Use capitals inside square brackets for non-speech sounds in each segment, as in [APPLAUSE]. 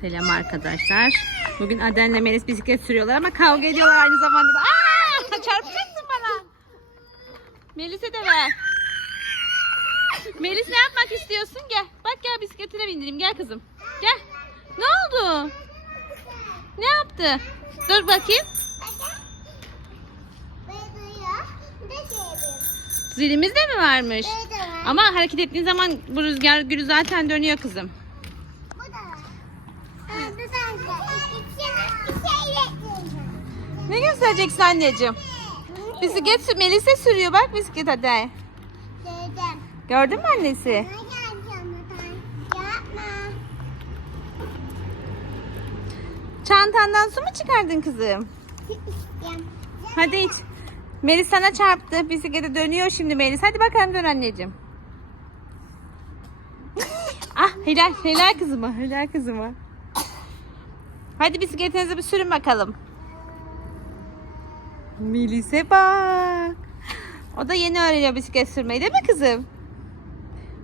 Selam arkadaşlar. Bugün Aden'le Melis bisiklet sürüyorlar ama kavga ediyorlar aynı zamanda da. Aa, çarpacaksın bana. Melis'e de ver. Melis ne yapmak istiyorsun? Gel. Bak gel bisikletine bindireyim. Gel kızım. Gel. Ne oldu? Ne yaptı? Dur bakayım. Zilimiz de mi varmış? Ama hareket ettiğin zaman bu rüzgar gülü zaten dönüyor kızım. Ne göstereceksin anneciğim? Bisiklet Melis'e sürüyor bak bisiklet hadi. Gördün mü annesi? Çantandan su mu çıkardın kızım? Hadi iç. Melis sana çarptı. Bisiklete dönüyor şimdi Melis. Hadi bakalım dön anneciğim. [LAUGHS] ah helal helal kızıma helal kızıma. Hadi bisikletinizi bir sürün bakalım. Melis'e bak. O da yeni öğreniyor bisiklet sürmeyi değil mi kızım?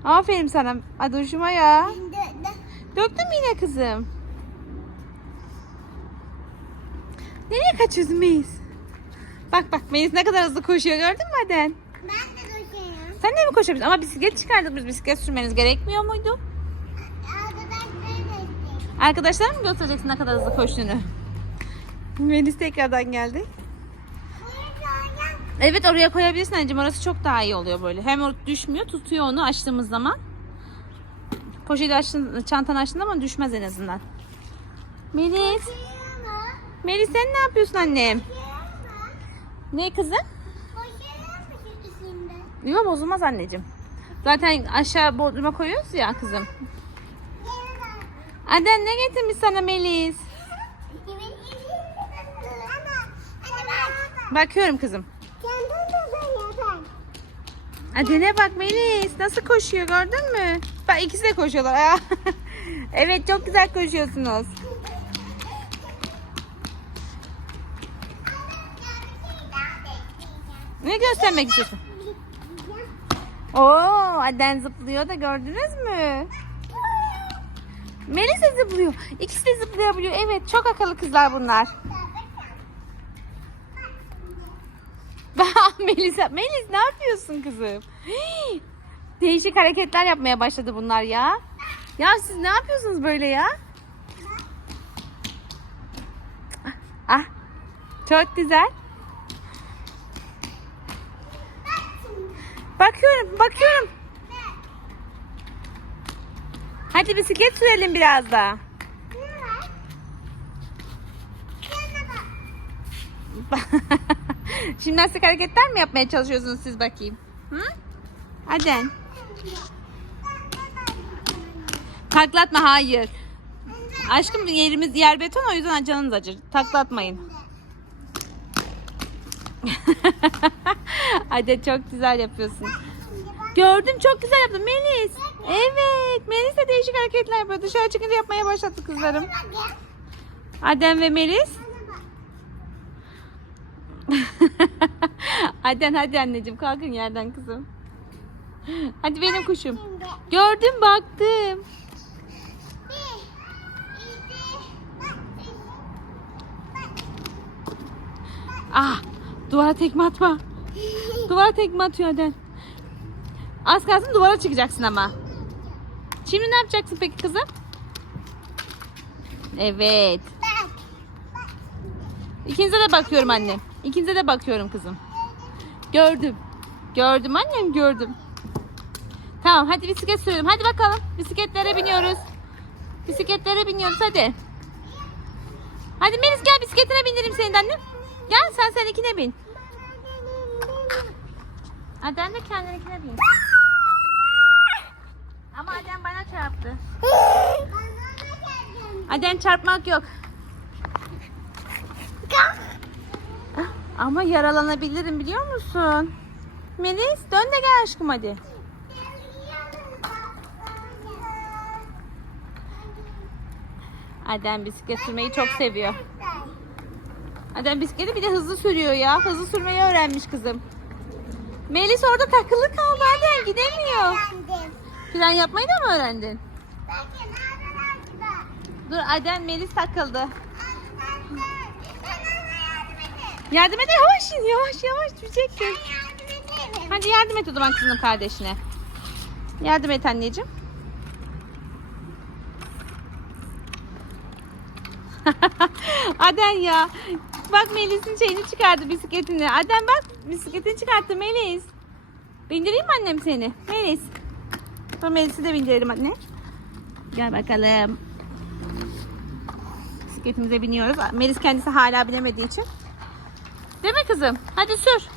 Aferin sana. Aduşuma ya. Döktün mü yine kızım? Nereye kaçıyorsun Melis? Bak bak Melis ne kadar hızlı koşuyor gördün mü Aden? Sen de mi koşabilirsin? Ama bisiklet çıkardık biz bisiklet sürmeniz gerekmiyor muydu? Arkadaşlar mı göstereceksin ne kadar hızlı koştuğunu? Melis tekrardan geldi. Evet oraya koyabilirsin anneciğim orası çok daha iyi oluyor böyle. Hem o düşmüyor tutuyor onu açtığımız zaman. Poşeti açtın, çantanı açtın ama düşmez en azından. Melis. Melis sen ne yapıyorsun annem? Ne kızım? Yok bozulmaz anneciğim. Zaten aşağı bodruma koyuyoruz ya kızım. Aden ne getirmiş sana Melis? Bakıyorum kızım. Aden'e bak Melis nasıl koşuyor gördün mü? Bak ikisi de koşuyorlar. [LAUGHS] Evet çok güzel koşuyorsunuz. Ne göstermek istiyorsun? Oo, Aden zıplıyor da gördünüz mü? Melis de zıplıyor. İkisi de zıplayabiliyor. Evet çok akıllı kızlar bunlar. [LAUGHS] Melisa, Melis ne yapıyorsun kızım? Değişik hareketler yapmaya başladı bunlar ya. Ya siz ne yapıyorsunuz böyle ya? Ah, ah çok güzel. Bakıyorum, bakıyorum. Hadi bisiklet sürelim biraz daha. [LAUGHS] Jimnastik hareketler mi yapmaya çalışıyorsunuz siz bakayım? Hı? Hadi. Taklatma hayır. Aşkım yerimiz yer beton o yüzden canınız acır. Taklatmayın. [LAUGHS] Hadi çok güzel yapıyorsun. Gördüm çok güzel yaptın Melis. Evet Melis de değişik hareketler yapıyor. Dışarı çıkınca yapmaya başladı kızlarım. Adem ve Melis. Aden hadi anneciğim kalkın yerden kızım. Hadi benim kuşum. Gördüm baktım. Ah duvara tekme atma. Duvara tekme atıyor Aden. Az kalsın duvara çıkacaksın ama. Şimdi ne yapacaksın peki kızım? Evet. İkinize de bakıyorum annem. İkinize de bakıyorum kızım. Gördüm. Gördüm annem gördüm. Tamam hadi bisiklet sürelim. Hadi bakalım. Bisikletlere biniyoruz. Bisikletlere biniyoruz hadi. Hadi Melis gel bisikletine bindireyim senin annem. Gel sen seninkine bin. Adem de kendininkine bin. Ama Adem bana çarptı. Adem çarpmak yok. Ama yaralanabilirim biliyor musun? Melis dön de gel aşkım hadi. Adem bisiklet sürmeyi çok seviyor. Adem bisikleti bir de hızlı sürüyor ya. Hızlı sürmeyi öğrenmiş kızım. Melis orada takılı kaldı Adem gidemiyor. Plan yapmayı da mı öğrendin? Dur Aden Melis takıldı. Yardım et yavaş yavaş yavaş düşecek kız. Hadi yardım et o zaman kızının kardeşine. Yardım et anneciğim. [LAUGHS] Aden ya. Bak Melis'in şeyini çıkardı bisikletini. Aden bak bisikletini çıkarttı Melis. Bindireyim mi annem seni? Melis. Dur Melis'i de bindirelim anne. Gel bakalım. Bisikletimize biniyoruz. Melis kendisi hala binemediği için. Değil mi kızım? Hadi sür.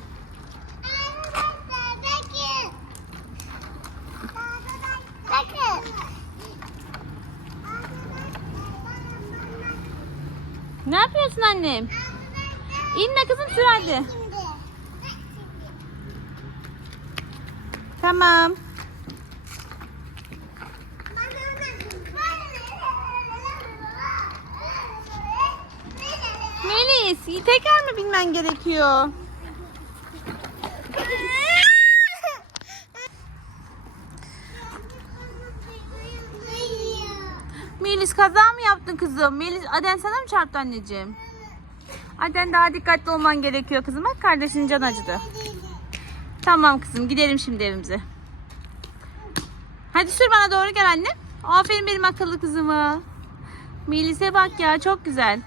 Ne yapıyorsun annem? İnme kızım sür hadi. Tamam. Melis tekrar mı binmen gerekiyor? Melis kaza mı yaptın kızım? Melis Aden sana mı çarptı anneciğim? Aden daha dikkatli olman gerekiyor kızım. Bak kardeşinin can acıdı. Tamam kızım gidelim şimdi evimize. Hadi sür bana doğru gel anne. Aferin benim akıllı kızıma. Melis'e bak ya çok güzel.